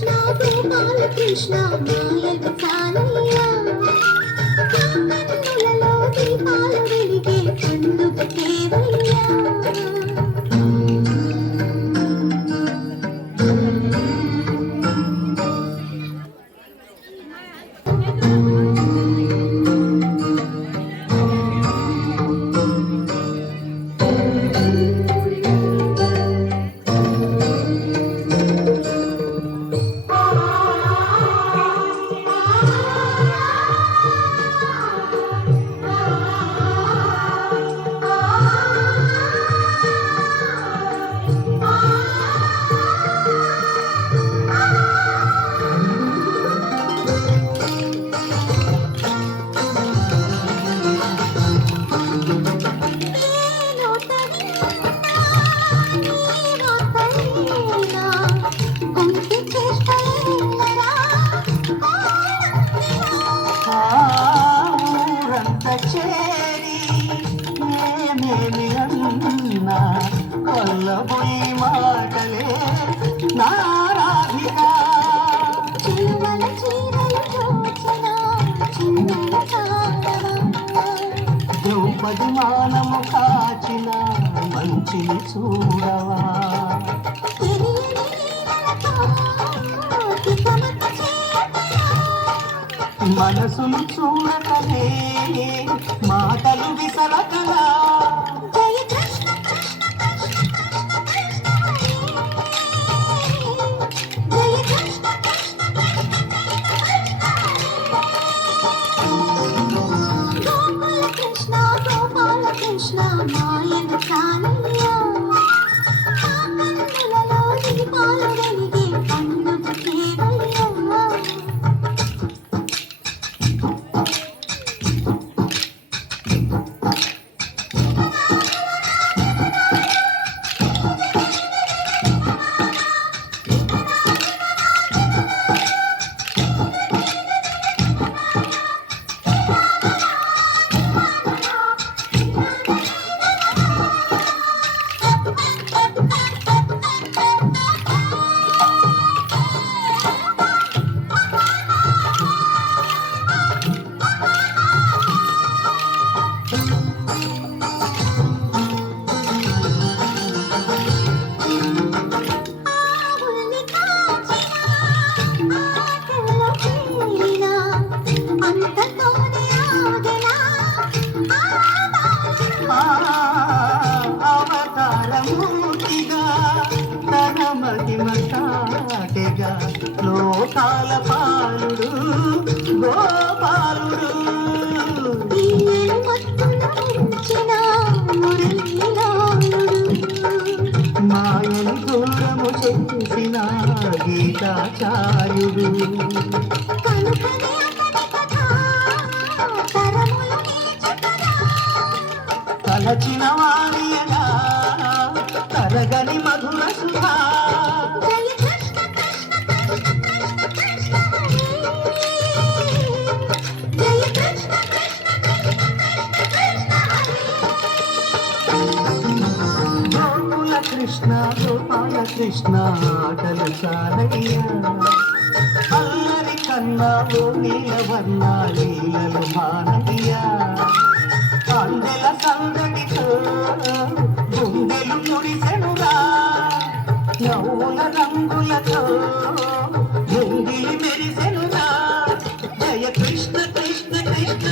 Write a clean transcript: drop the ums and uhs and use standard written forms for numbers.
కృష్ణ గోపాల కృష్ణ మాయలు కానయ్యా కన్నులలో దీపాలు వెలిగే పండుగ దేవయ్యా కొల్లబోయి మాటలే నారాధిక చిలువల చీరలు చూచిన చిన్నల ద్రౌపది మానము కాచిన మంచిని చూడవా మనసును చూడకనే మాటలు విసరకలా కృష్ణ మాయలు కానయ్యా కన్నులలో దీపాలు వెలిగే పండుగ దేవయ్యా మహిమటాటెగా లోకాల పాలుడు గోపాలుడు మాయని దూరము చేసిన గీతాచార్యుడు తలచిన వారియగా తరగని మధుర సుధా కృష్ణ గోపాల కృష్ణ ఆటల సారయ్య అల్లరి కన్నాలో నీలవర్ణ లీలలు మానయ్య అందెల సందడితో గుండెలు ముడిసెనురా నవ్వుల రంగులతో గుంగిలి మెరిసెనురా జయ కృష్ణ కృష్ణ కృష్ణ